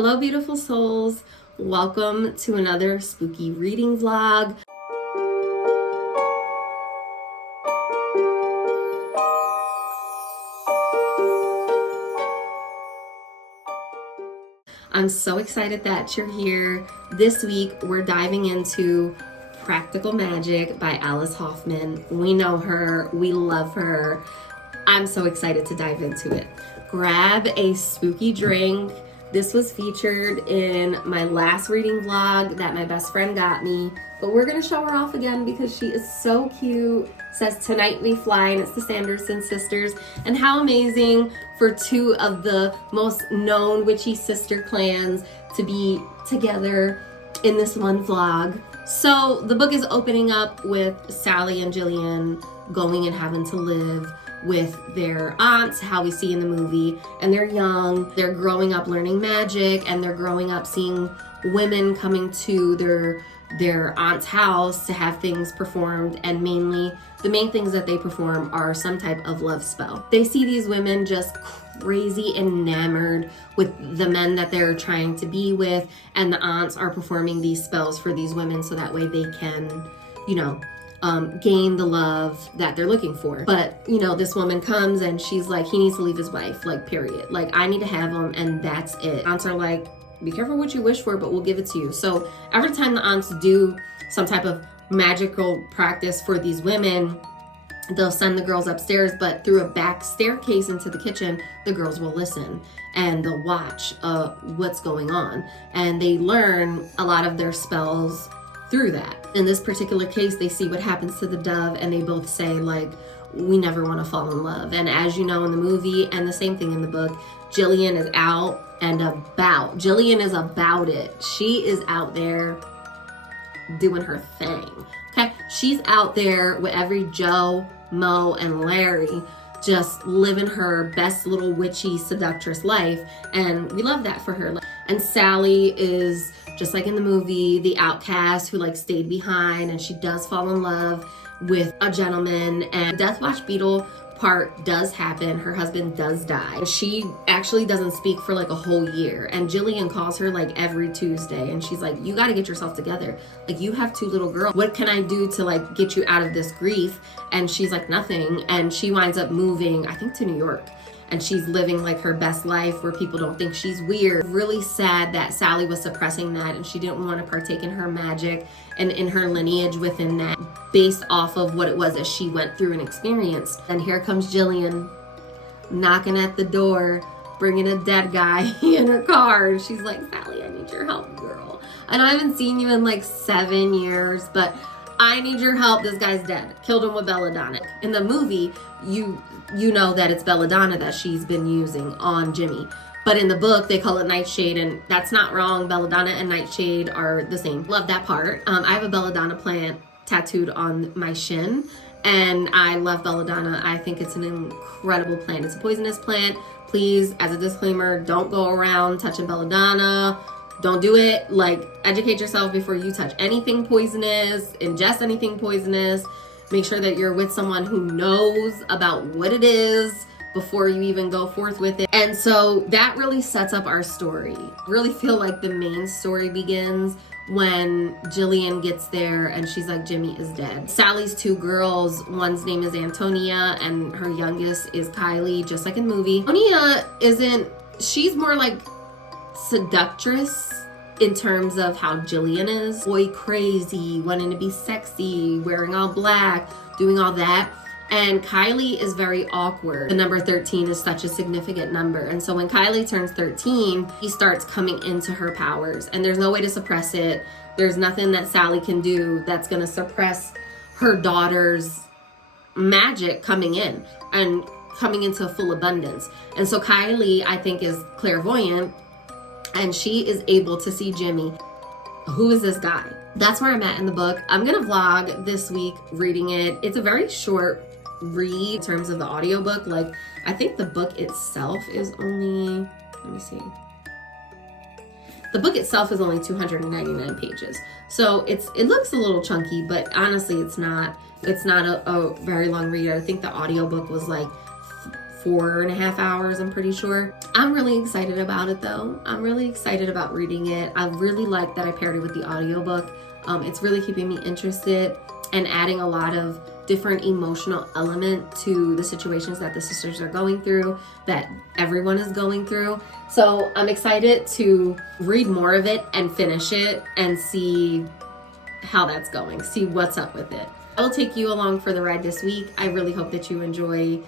Hello, beautiful souls. Welcome to another spooky reading vlog. I'm so excited that you're here. This week, we're diving into Practical Magic by Alice Hoffman. We know her, we love her. I'm so excited to dive into it. Grab a spooky drink. This was featured in my last reading vlog that my best friend got me, but we're gonna show her off again because she is so cute. It says Tonight We Fly, and it's the Sanderson sisters. And how amazing for two of the most known witchy sister clans to be together in this one vlog. So the book is opening up with Sally and Jillian going and having to live with their aunts, how we see in the movie, and they're young, they're growing up learning magic, and they're growing up seeing women coming to their aunt's house to have things performed, and mainly the main things that they perform are some type of love spell. They see these women just crazy enamored with the men that they're trying to be with, and the aunts are performing these spells for these women so that way they can, gain the love that they're looking for. But, this woman comes and she's like, he needs to leave his wife, period. I need to have him and that's it. Aunts are like, be careful what you wish for, but we'll give it to you. So every time the aunts do some type of magical practice for these women, they'll send the girls upstairs, but through a back staircase into the kitchen, the girls will listen and they'll watch what's going on. And they learn a lot of their spells through that. In this particular case, they see what happens to the dove and they both say, we never want to fall in love. And as you know in the movie, and the same thing in the book, Jillian is out and about. Jillian is about it. She is out there doing her thing. Okay? She's out there with every Joe, Mo, and Larry just living her best little witchy seductress life. And we love that for her. And Sally is, just like in the movie, the outcast who stayed behind, and she does fall in love with a gentleman, and the Death Watch Beetle part does happen. Her husband does die. She actually doesn't speak for a whole year, and Jillian calls her every Tuesday, and she's like, you got to get yourself together. You have two little girls. What can I do to get you out of this grief? And she's like, nothing. And she winds up moving, I think, to New York. And she's living her best life where people don't think she's weird. Really sad that Sally was suppressing that and she didn't want to partake in her magic and in her lineage within that based off of what it was that she went through and experienced. And here comes Jillian knocking at the door, bringing a dead guy in her car. And she's like, Sally, I need your help, girl. And I haven't seen you in 7 years, but I need your help. This guy's dead. Killed him with belladonna. In the movie, you know that it's belladonna that she's been using on Jimmy. But in the book, they call it nightshade, and that's not wrong. Belladonna and nightshade are the same. Love that part. I have a belladonna plant tattooed on my shin, and I love belladonna. I think it's an incredible plant. It's a poisonous plant. Please, as a disclaimer, don't go around touching belladonna. Don't do it. Educate yourself before you touch anything poisonous, ingest anything poisonous. Make sure that you're with someone who knows about what it is before you even go forth with it. And so that really sets up our story. I really feel like the main story begins when Jillian gets there and she's like, Jimmy is dead. Sally's two girls, one's name is Antonia and her youngest is Kylie, just like in the movie. Antonia she's more seductress in terms of how Jillian is. Boy crazy, wanting to be sexy, wearing all black, doing all that. And Kylie is very awkward. The number 13 is such a significant number. And so when Kylie turns 13, he starts coming into her powers. And there's no way to suppress it. There's nothing that Sally can do that's gonna suppress her daughter's magic coming in and coming into full abundance. And so Kylie, I think, is clairvoyant, and she is able to see Jimmy. Who is this guy? That's where I'm at in the book. I'm gonna vlog this week reading it. It's a very short read in terms of the audiobook. I think the book itself is only, let me see. The book itself is only 299 pages. So it looks a little chunky, but honestly it's not a very long read. I think the audiobook was 4.5 hours, I'm pretty sure. I'm really excited about it though. I'm really excited about reading it. I really like that I paired it with the audiobook. It's really keeping me interested and adding a lot of different emotional element to the situations that the sisters are going through, that everyone is going through. So I'm excited to read more of it and finish it and see how that's going, see what's up with it. I'll take you along for the ride this week. I really hope that you enjoy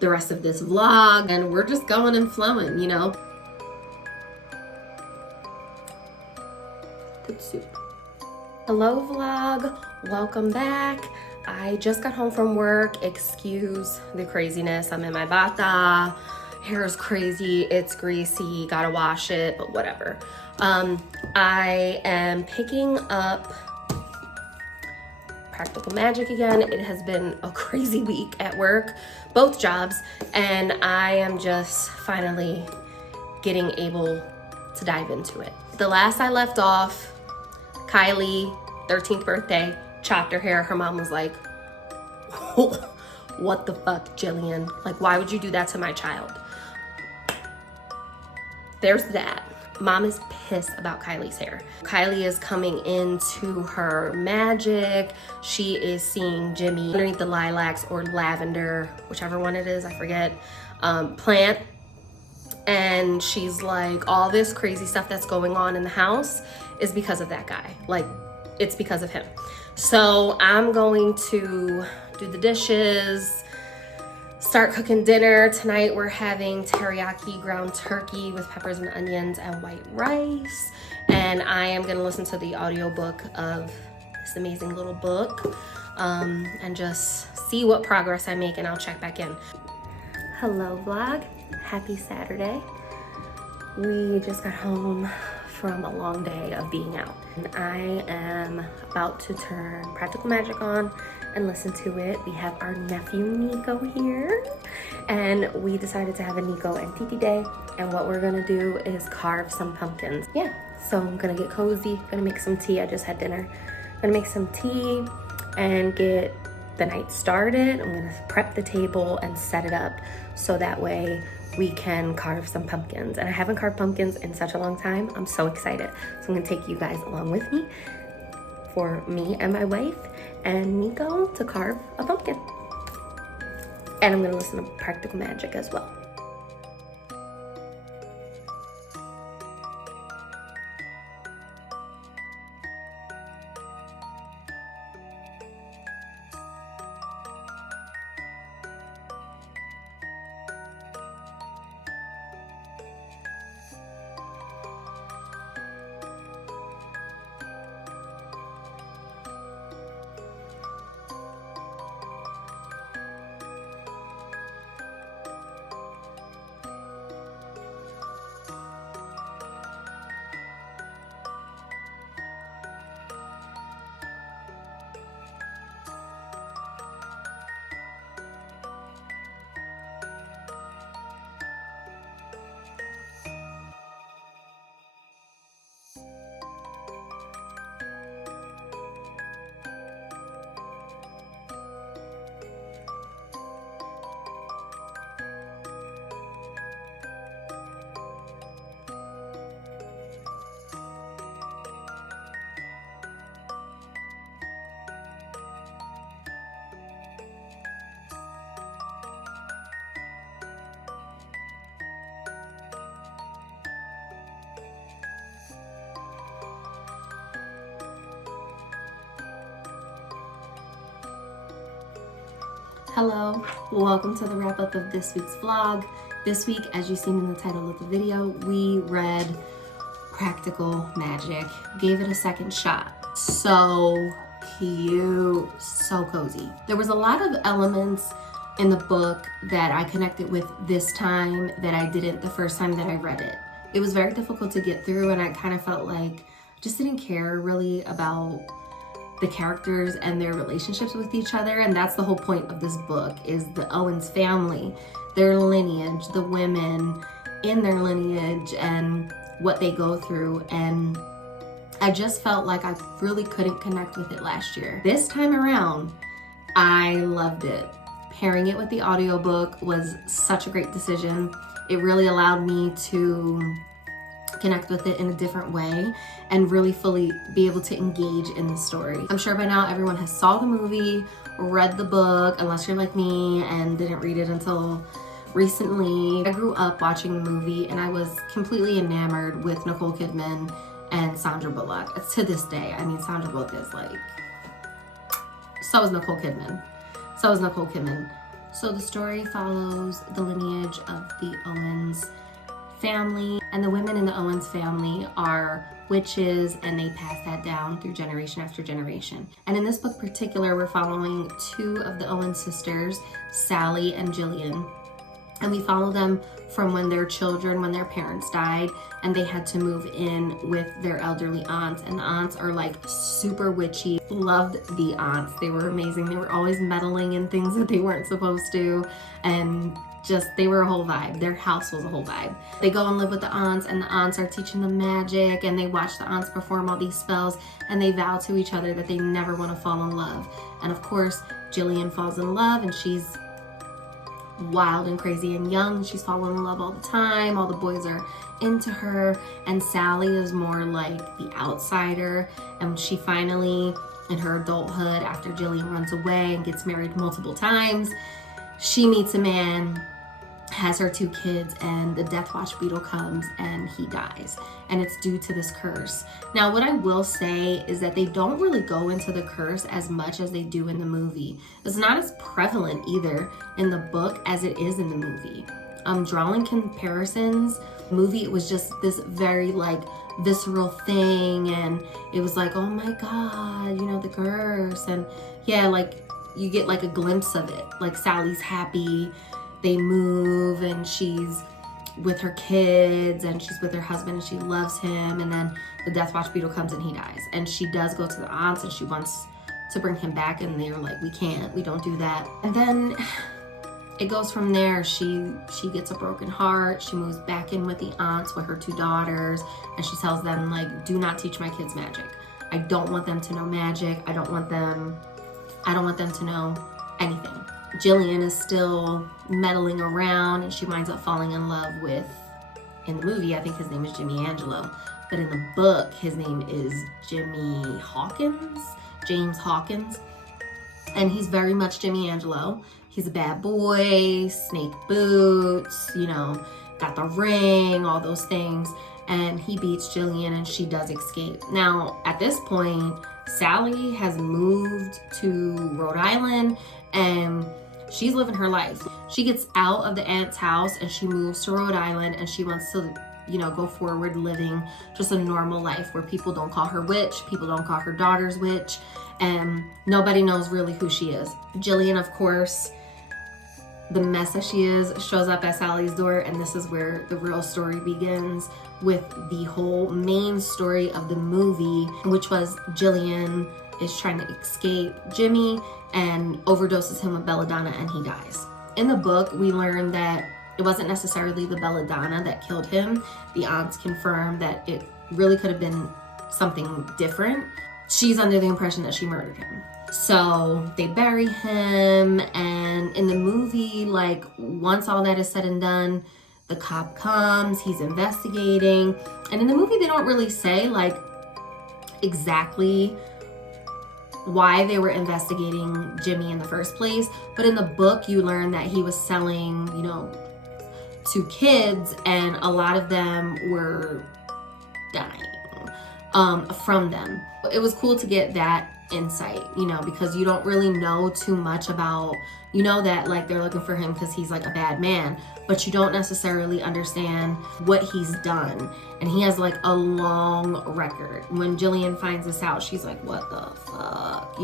the rest of this vlog, and we're just going and flowing, you know. Good soup. Hello vlog, welcome back. I just got home from work. Excuse the craziness. I'm in my bata. Hair is crazy, it's greasy, gotta wash it, but whatever. I am picking up Practical Magic again. It has been a crazy week at work, both jobs, and I am just finally getting able to dive into it. The last I left off, Kylie, 13th birthday, chopped her hair. Her mom was like, what the fuck, Jillian? Like, why would you do that to my child? There's that. Mom is pissed about Kylie's hair. Kylie is coming into her magic. She is seeing Jimmy underneath the lilacs or lavender, whichever one it is, I forget, plant. And she's like, all this crazy stuff that's going on in the house is because of that guy. Like, it's because of him. So I'm going to do the dishes, start cooking dinner. Tonight we're having teriyaki ground turkey with peppers and onions and white rice. And I am gonna listen to the audiobook of this amazing little book and just see what progress I make, and I'll check back in. Hello vlog, happy Saturday. We just got home from a long day of being out. And I am about to turn Practical Magic on and listen to it. We have our nephew Nico here, and we decided to have a Nico and Titi day, and what we're gonna do is carve some pumpkins. Yeah, so I'm gonna get cozy, gonna make some tea. I just had dinner. Gonna make some tea and get the night started. I'm gonna prep the table and set it up so that way we can carve some pumpkins. And I haven't carved pumpkins in such a long time. I'm so excited. So I'm gonna take you guys along with me, for me and my wife and Nico to carve a pumpkin. And I'm gonna listen to Practical Magic as well. Hello, welcome to the wrap up of this week's vlog. This week, as you've seen in the title of the video, we read Practical Magic, gave it a second shot. So cute, so cozy. There was a lot of elements in the book that I connected with this time that I didn't the first time that I read it. It was very difficult to get through, and I kind of felt like I just didn't care really about the characters and their relationships with each other. And that's the whole point of this book, is the Owens family, their lineage, the women in their lineage and what they go through. And I just felt like I really couldn't connect with it last year. This time around, I loved it. pairing it with the audiobook was such a great decision. It really allowed me to connect with it in a different way and really fully be able to engage in the story. I'm sure by now everyone has saw the movie, read the book, unless you're like me and didn't read it until recently. I grew up watching the movie and I was completely enamored with Nicole Kidman and Sandra Bullock. To this day, I mean, Sandra Bullock is like, so is Nicole Kidman. So the story follows the lineage of the Owens family, and the women in the Owens family are witches, and they pass that down through generation after generation. And in this book particular, we're following two of the Owens sisters, Sally and Jillian. And we follow them from when their parents died, and they had to move in with their elderly aunts. And the aunts are like super witchy. Loved the aunts. They were amazing. They were always meddling in things that they weren't supposed to. And they were a whole vibe. Their house was a whole vibe. They go and live with the aunts, and the aunts are teaching them magic, and they watch the aunts perform all these spells, and they vow to each other that they never want to fall in love. And of course, Jillian falls in love, and she's wild and crazy and young. She's falling in love all the time. All the boys are into her, and Sally is more like the outsider. And she finally, in her adulthood, after Jillian runs away and gets married multiple times, she meets a man, has her 2 kids, and the Death Watch beetle comes and he dies. And it's due to this curse. Now, what I will say is that they don't really go into the curse as much as they do in the movie. It's not as prevalent either in the book as it is in the movie. Drawing comparisons, the movie, it was just this very like visceral thing, and it was like, oh my God, the curse. And yeah, like you get like a glimpse of it. Like Sally's happy, they move, and she's with her kids, and she's with her husband, and she loves him. And then the Death Watch beetle comes and he dies. And she does go to the aunts, and she wants to bring him back, and they're like, we don't do that. And then it goes from there. She gets a broken heart. She moves back in with the aunts with her 2 daughters, and she tells them, like, do not teach my kids magic. I don't want them to know magic. I don't want them to know anything. Jillian is still meddling around, and she winds up falling in love with, in the movie, I think his name is Jimmy Angelo, but in the book, his name is James Hawkins, and he's very much Jimmy Angelo. He's a bad boy, snake boots, got the ring, all those things, and he beats Jillian, and she does escape. Now, at this point, Sally has moved to Rhode Island, and she's living her life. She gets out of the aunt's house and she moves to Rhode Island, and she wants to, go forward living just a normal life where people don't call her witch, people don't call her daughters witch, and nobody knows really who she is. Jillian, of course, the mess that she is, shows up at Sally's door, and this is where the real story begins with the whole main story of the movie, which was Jillian is trying to escape Jimmy and overdoses him with belladonna, and he dies. In the book, we learn that it wasn't necessarily the belladonna that killed him. The aunts confirmed that it really could have been something different. She's under the impression that she murdered him. So they bury him, and in the movie, like, once all that is said and done, the cop comes, he's investigating, and in the movie they don't really say like exactly why they were investigating Jimmy in the first place, but in the book you learn that he was selling, to kids, and a lot of them were dying from them. It was cool to get that insight, because you don't really know too much about, that like they're looking for him because he's like a bad man, but you don't necessarily understand what he's done. And he has like a long record. When Jillian finds this out, she's like, what the fuck,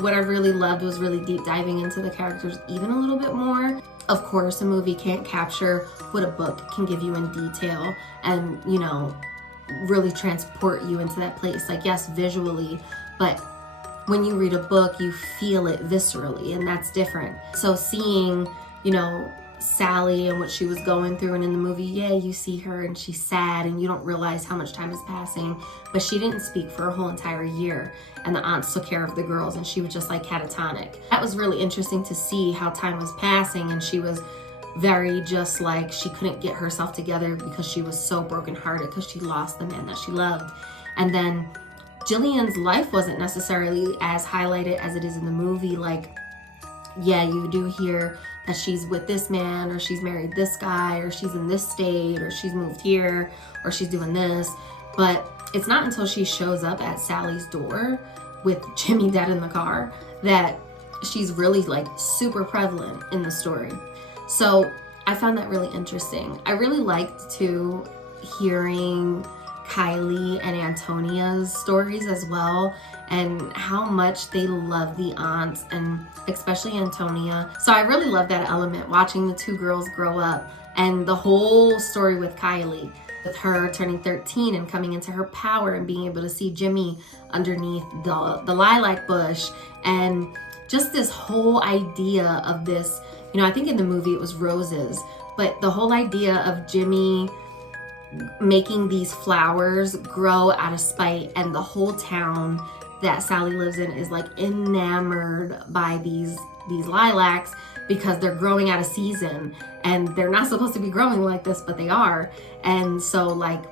What I really loved was really deep diving into the characters even a little bit more. Of course, a movie can't capture what a book can give you in detail and, really transport you into that place. Like, yes, visually, but when you read a book, you feel it viscerally, and that's different. So seeing, Sally and what she was going through, and in the movie, yeah, you see her and she's sad and you don't realize how much time is passing, but she didn't speak for a whole entire year, and the aunts took care of the girls and she was just like catatonic. That was really interesting to see how time was passing, and she was very just like, she couldn't get herself together because she was so brokenhearted because she lost the man that she loved. And then Jillian's life wasn't necessarily as highlighted as it is in the movie. Like, yeah, you do hear that she's with this man, or she's married this guy, or she's in this state, or she's moved here, or she's doing this. But it's not until she shows up at Sally's door with Jimmy dead in the car that she's really like super prevalent in the story. So I found that really interesting. I really liked too hearing Kylie and Antonia's stories as well, and how much they love the aunts, and especially Antonia. So I really love that element, watching the two girls grow up, and the whole story with Kylie, with her turning 13 and coming into her power and being able to see Jimmy underneath the lilac bush, and just this whole idea of this, you know, I think in the movie it was roses, but the whole idea of Jimmy making these flowers grow out of spite, and the whole town that Sally lives in is like enamored by these lilacs because they're growing out of season, and they're not supposed to be growing like this, but they are. And so like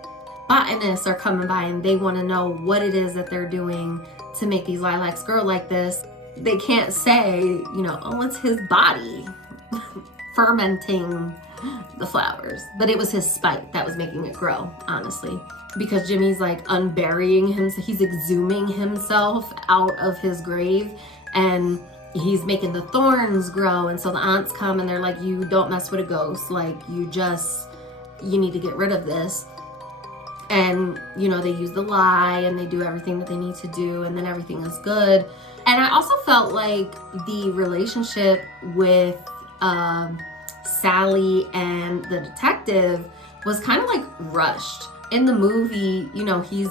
botanists are coming by and they want to know what it is that they're doing to make these lilacs grow like this. They can't say, you know, oh, it's his body fermenting the flowers, but it was his spite that was making it grow, honestly, because Jimmy's like unburying him, so he's exhuming himself out of his grave, and he's making the thorns grow. And so the aunts come and they're like, you don't mess with a ghost, like you need to get rid of this. And you know, they use the lie and they do everything that they need to do, and then everything is good. And I also felt like the relationship with Sally and the detective was kind of like rushed. In the movie, you know, he's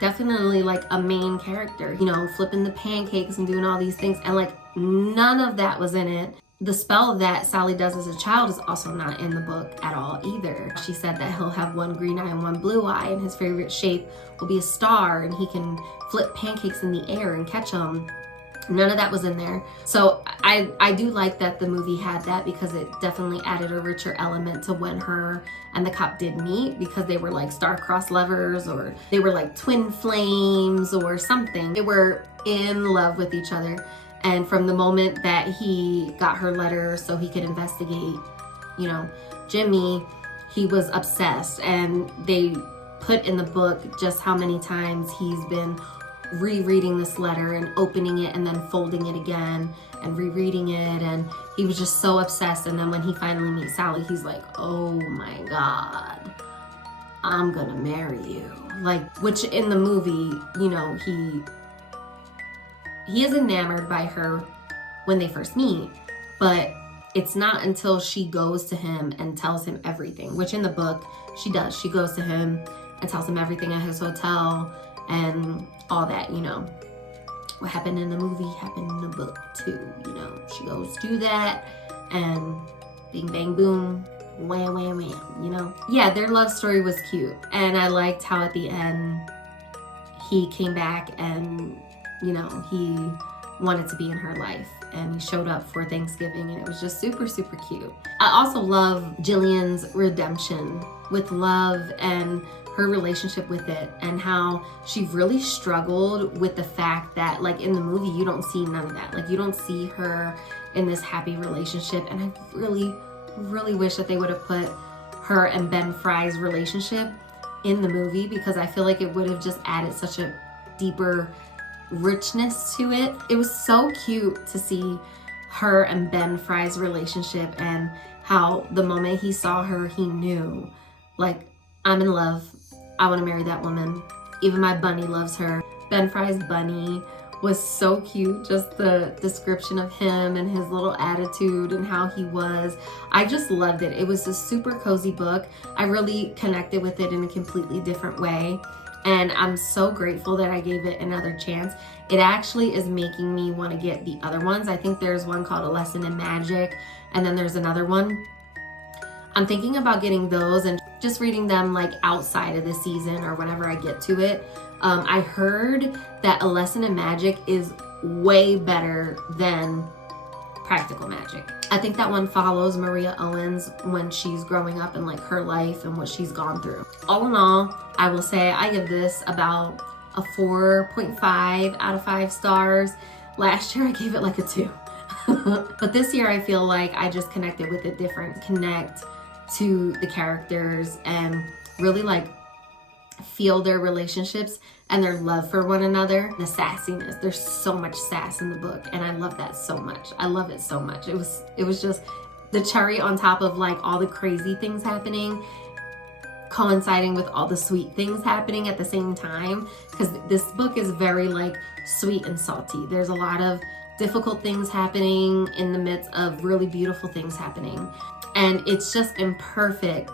definitely like a main character, you know, flipping the pancakes and doing all these things, and like none of that was in it. The spell that Sally does as a child is also not in the book at all either. She said that he'll have one green eye and one blue eye, and his favorite shape will be a star, and he can flip pancakes in the air and catch them. None of that was in there. So I do like that the movie had that, because it definitely added a richer element to when her and the cop did meet, because they were like star-crossed lovers, or they were like twin flames or something. They were in love with each other. And from the moment that he got her letter so he could investigate, you know, Jimmy, he was obsessed. And they put in the book just how many times he's been rereading this letter and opening it and then folding it again and rereading it, and he was just so obsessed. And then when he finally meets Sally, he's like, oh my God, I'm gonna marry you. Like, which in the movie, you know, he is enamored by her when they first meet, but it's not until she goes to him and tells him everything, which in the book she does. She goes to him and tells him everything at his hotel and all that, you know. What happened in the movie happened in the book too, you know. She goes do that, and bing bang boom, wham wham wham, you know. Yeah, their love story was cute, and I liked how at the end he came back and, you know, he wanted to be in her life, and he showed up for Thanksgiving, and it was just super, super cute. I also love Jillian's redemption with love and her relationship with it, and how she really struggled with the fact that, like, in the movie you don't see none of that. Like, you don't see her in this happy relationship, and I really, really wish that they would have put her and Ben Fry's relationship in the movie, because I feel like it would have just added such a deeper richness to it. It was so cute to see her and Ben Fry's relationship, and how the moment he saw her, he knew, like, I'm in love. I want to marry that woman. Even my bunny loves her. Ben Fry's bunny was so cute. Just the description of him and his little attitude and how he was. I just loved it. It was a super cozy book. I really connected with it in a completely different way. And I'm so grateful that I gave it another chance. It actually is making me want to get the other ones. I think there's one called A Lesson in Magic, and then there's another one I'm thinking about getting those and just reading them like outside of the season or whenever I get to it. I heard that A Lesson in Magic is way better than Practical Magic. I think that one follows Maria Owens when she's growing up and like her life and what she's gone through. All in all, I will say I give this about a 4.5 out of 5 stars. Last year I gave it like a 2. But this year I feel like I just connected with it different. Connect to the characters and really like feel their relationships and their love for one another. The sassiness, there's so much sass in the book and I love that so much. I love it so much. It was just the cherry on top of like all the crazy things happening, coinciding with all the sweet things happening at the same time, because this book is very like sweet and salty. There's a lot of difficult things happening in the midst of really beautiful things happening, and it's just imperfect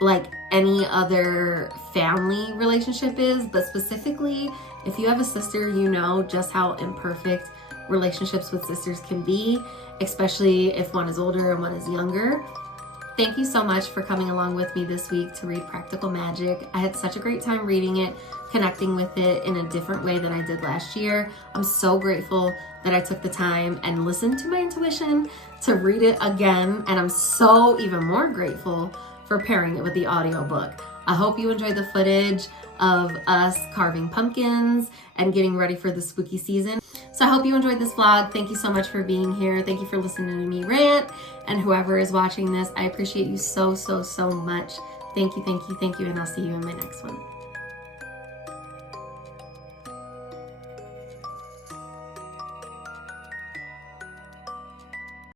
like any other family relationship is. But specifically, if you have a sister, you know just how imperfect relationships with sisters can be, especially if one is older and one is younger. Thank you so much for coming along with me this week to read Practical Magic. I had such a great time reading it, connecting with it in a different way than I did last year. I'm so grateful that I took the time and listened to my intuition to read it again, and I'm so even more grateful for pairing it with the audiobook. I hope you enjoyed the footage of us carving pumpkins and getting ready for the spooky season. So I hope you enjoyed this vlog. Thank you so much for being here. Thank you for listening to me rant. And whoever is watching this, I appreciate you so, so, so much. Thank you, thank you, thank you. And I'll see you in my next one.